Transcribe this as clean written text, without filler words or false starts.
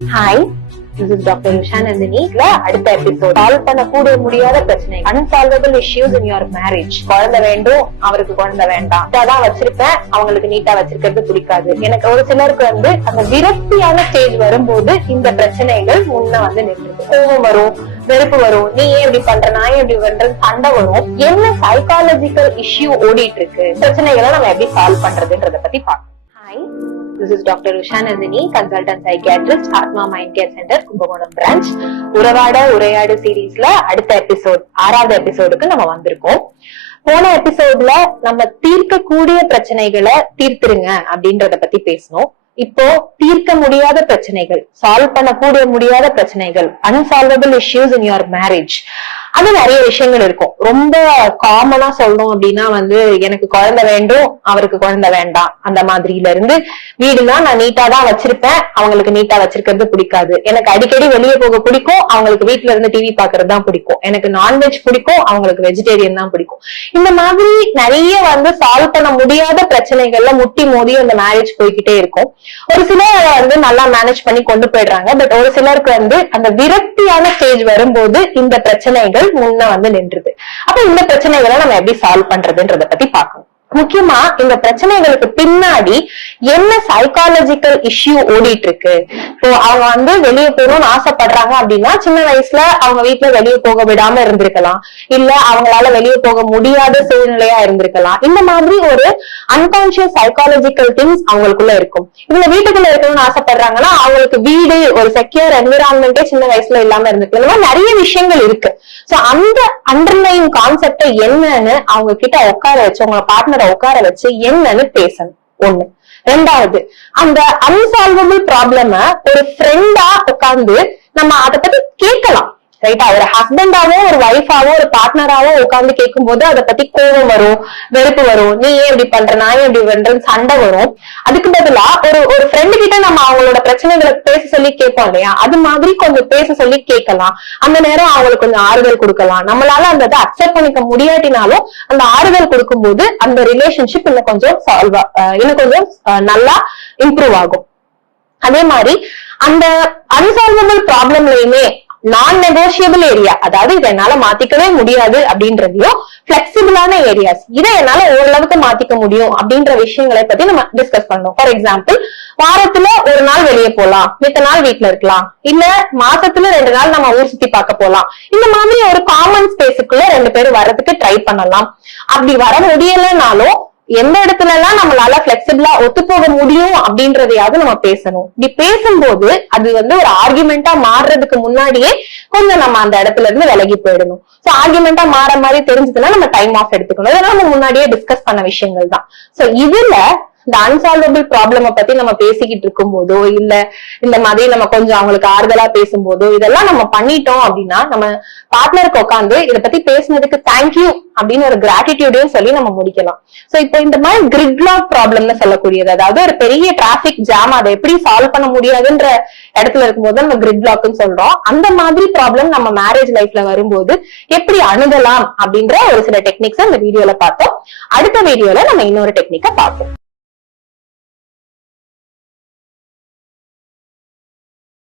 Hi, this is Dr. Usha Nandini. அடுத்த episode solve பண்ண முடியாத பிரச்சனை unsolvable issues in your marriage. குழந்தை வேண்டும், அவருக்கு குழந்தை வேண்டாம், அதான் வச்சிருப்பேன், அவங்களுக்கு நீட்டா வச்சிருக்கிறது பிடிக்காது. எனக்கு ஒரு சிலருக்கு அந்த விரக்தியான ஸ்டேஜ் வரும்போது இந்த பிரச்சனைகள் முன்ன நின்றுது. கோபம் வரும், வெறுப்பு வரும், நீ ஏன் இப்படி பண்ற, நான் ஏன் இப்படி பண்றது, சண்டை வரும். என்ன சைக்காலஜிக்கல் இஷ்யூ ஓடிட்டு இருக்கு, பிரச்சனைகளை நம்ம எப்படி சால்வ் பண்றதுன்றத பத்தி பார்க்கலாம். Hi, this is Dr. Usha Nandini, consultant psychiatrist, Atma Mind Care Center, Kumbakonam branch. உறவாட உரையாடு சீரீஸ்ல அடுத்த எபிசோட் 6வது எபிசோடுக்கு நம்ம வந்திருக்கோம். போன எபிசோட்ல நம்ம தீர்க்கக்கூடிய பிரச்சனைகளை தீர்த்துருங்க அப்படின்றத பத்தி பேசணும். இப்போ தீர்க்க முடியாத பிரச்சனைகள், சால்வ் பண்ண முடியாத பிரச்சனைகள், unsolvable issues in your marriage, அது நிறைய விஷயங்கள் இருக்கும். ரொம்ப காமனா சொல்லணும் அப்படின்னா எனக்கு குழந்தை வேண்டும், அவருக்கு குழந்தை வேண்டாம், அந்த மாதிரில இருந்து வீடுதான் நான் நீட்டா தான் வச்சிருப்பேன், அவங்களுக்கு நீட்டா வச்சிருக்கிறது பிடிக்காது, எனக்கு அடிக்கடி வெளியே போக பிடிக்கும், அவங்களுக்கு வீட்டுல இருந்து டிவி பாக்குறது தான் பிடிக்கும், எனக்கு நான்வெஜ் பிடிக்கும், அவங்களுக்கு வெஜிடேரியன் தான் பிடிக்கும். இந்த மாதிரி நிறைய சால்வ் பண்ண முடியாத பிரச்சனைகள்ல முட்டி மோதி அந்த மேரேஜ் போய்கிட்டே இருக்கும். ஒரு சிலர் நல்லா மேனேஜ் பண்ணி கொண்டு போயிடுறாங்க. பட் ஒரு சிலருக்கு அந்த விரக்தியான ஸ்டேஜ் வரும்போது இந்த பிரச்சனைகள் முன்ன நின்றுது. அப்ப இந்த பிரச்சனைகளை நம்ம எப்படி சால்வ் பண்றதுன்றத பத்தி பார்க்கணும். முக்கியமா இந்த பிரச்சனைகளுக்கு பின்னாடி என்ன சைக்காலஜிக்கல் இஷ்யூ ஓடிட்டு இருக்கு. இப்போ அவங்க வெளியே போகணும்னு ஆசைப்படுறாங்க அப்படின்னா சின்ன வயசுல அவங்க வீட்டுல வெளியே போக விடாம இருந்திருக்கலாம், இல்ல அவங்களால வெளியே போக முடியாத சூழ்நிலையா இருந்திருக்கலாம். இந்த மாதிரி ஒரு அன்கான்சியஸ் சைக்காலஜிக்கல் திங்ஸ் அவங்களுக்குள்ள இருக்கும். இவங்க வீட்டுக்குள்ள இருக்கணும்னு ஆசைப்படுறாங்கன்னா அவங்களுக்கு வீடு, ஒரு செக்யூர் என்விரான்மெண்டே சின்ன வயசுல இல்லாம இருந்திருக்கலாம். இந்த மாதிரி நிறைய விஷயங்கள் இருக்கு. சோ அந்த அண்டர்லைன் கான்செப்ட் என்னன்னு அவங்க கிட்ட உட்கார வச்சு, உங்க பார்ட்னர் உட்கார வச்சு என்னன்னு பேசணும். ஒண்ணு. ரெண்டாவது, அந்த அன்சால்வபிள் ப்ராப்ளம ஒரு ஃப்ரெண்டா உட்கார்ந்து நம்ம அதை பத்தி கேட்கலாம். ரைட்டா? ஒரு ஹஸ்பண்டாவோ ஒரு ஒய்ஃபாவோ ஒரு பார்ட்னராவோ உட்கார்ந்து கேட்கும் போது அதை பத்தி கோபம் வரும், வெறுப்பு வரும், நீ ஏன் இப்படி பண்ற, நான் ஏன் இப்படி பண்றேன்னு சண்டை வரும். அதுக்கு பதிலா ஒரு ஃப்ரெண்டு கிட்ட நம்ம அவங்களோட பிரச்சனைகளை பேச சொல்லி கேட்போம் இல்லையா, அது மாதிரி கொஞ்சம் பேச சொல்லி கேட்கலாம். அந்த நேரம் அவங்களுக்கு கொஞ்சம் ஆறுதல் கொடுக்கலாம். நம்மளால அந்த இதை அக்செப்ட் பண்ணிக்க முடியாட்டினாலும் அந்த ஆறுதல் கொடுக்கும் போது அந்த ரிலேஷன்ஷிப் இன்னும் கொஞ்சம் இன்னும் கொஞ்சம் நல்லா இம்ப்ரூவ் ஆகும். அதே மாதிரி அந்த அன்சால்வபிள் ப்ராப்ளம்லயுமே நான் நெகோசியபிள் ஏரியா, அதாவது இதை என்னால மாத்திக்கவே முடியாது அப்படின்றதையும் பிளெக்சிபிளான ஏரியாஸ், இதை என்னால ஓரளவுக்கு மாத்திக்க முடியும் அப்படின்ற விஷயங்களை பத்தி நம்ம டிஸ்கஸ் பண்ணோம். ஃபார் எக்ஸாம்பிள், வாரத்துல ஒரு நாள் வெளியே போலாம், மித்த நாள் வீட்டுல இருக்கலாம், இல்ல மாசத்துல 2 நாள் நம்ம ஊர் சுத்தி பார்க்க போலாம். இந்த மாதிரி ஒரு காமன் ஸ்பேஸுக்குள்ள 2 பேரும் வர்றதுக்கு ட்ரை பண்ணலாம். அப்படி வர முடியலனாலும் எந்த இடத்துல எல்லாம் நம்மளால பிளெக்சிபிளா ஒத்து போக முடியும் அப்படின்றதையாவது நம்ம பேசணும். இப்படி பேசும்போது அது ஒரு ஆர்குமெண்டா மாறுறதுக்கு முன்னாடியே கொஞ்சம் நம்ம அந்த இடத்துல இருந்து விலகி போயிடணும். சோ ஆர்குமெண்டா மாற மாதிரி தெரிஞ்சதுன்னா நம்ம டைம் ஆஃப் எடுத்துக்கணும். இதெல்லாம் நம்ம முன்னாடியே டிஸ்கஸ் பண்ண விஷயங்கள் தான். சோ இதுல இந்த அன்சால்வபிள் ப்ராப்ளம பத்தி நம்ம பேசிக்கிட்டு இருக்கும் போதோ, இல்ல இந்த மாதிரி நம்ம கொஞ்சம் அவங்களுக்கு ஆறுதலா பேசும்போதோ, இதெல்லாம் நம்ம பண்ணிட்டோம் அப்படின்னா நம்ம பார்ட்னருக்கு உட்காந்து இதை பத்தி பேசினதுக்கு தேங்க்யூ அப்படின்னு ஒரு கிராட்டிடியூடையும் சொல்லி நம்ம முடிக்கலாம். சோ இப்போ இந்த மாதிரி கிரிட்லாக் ப்ராப்ளம்னு சொல்லக்கூடியது, அதாவது ஒரு பெரிய டிராபிக் ஜாம், அதை எப்படி சால்வ் பண்ண முடியாதுன்ற இடத்துல இருக்கும்போது நம்ம கிரிட்லாக்னு சொல்றோம். அந்த மாதிரி ப்ராப்ளம் நம்ம மேரேஜ் லைஃப்ல வரும்போது எப்படி அணுகலாம் அப்படின்ற ஒரு சில டெக்னிக்ஸ் இந்த வீடியோல பார்த்தோம். அடுத்த வீடியோல நம்ம இன்னொரு டெக்னிக்கை பார்ப்போம்.